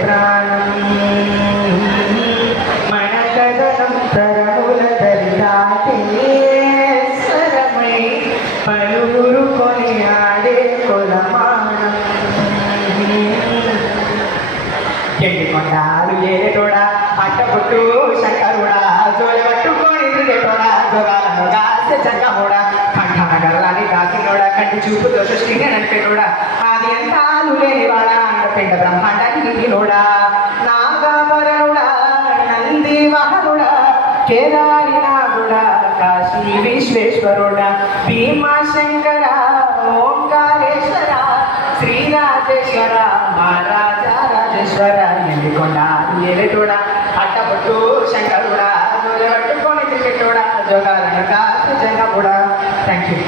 ప్రాణం మన కథనం తరముల దరిదాటే స్వరమై పలువురు కొని ఆడే కొలమానం కొండాలు ఏరేటోడా అట్టపుట్టు శంకరుడా జోలి పట్టుకొని తిరిగేటోడా జోగాలను దాసే జంగమోడా కంఠాన గల్లాని దాసినోడా కంటి చూపుతో సృష్టిని నడిపేటోడా ఆది అంతాలు లేనివాడా అండపిండ బ్రహ్మాండాన్ని నిండినోడా నాగవరుడా నంది వాహనుడా కేదారి నాగుడా కాశీ విశ్వేశ్వరుడా భీమాశంకర ఓంకారేశ్వర శ్రీరాజేశ్వర మహారాజా రాజేశ్వర ఎండికొండ ఏరేటోడా అట్టపట్టు శంకరుడా జోలి పట్టుకొని తిరిగేటోడా జోగాలను కాసి జంగముడా థ్యాంక్ యూ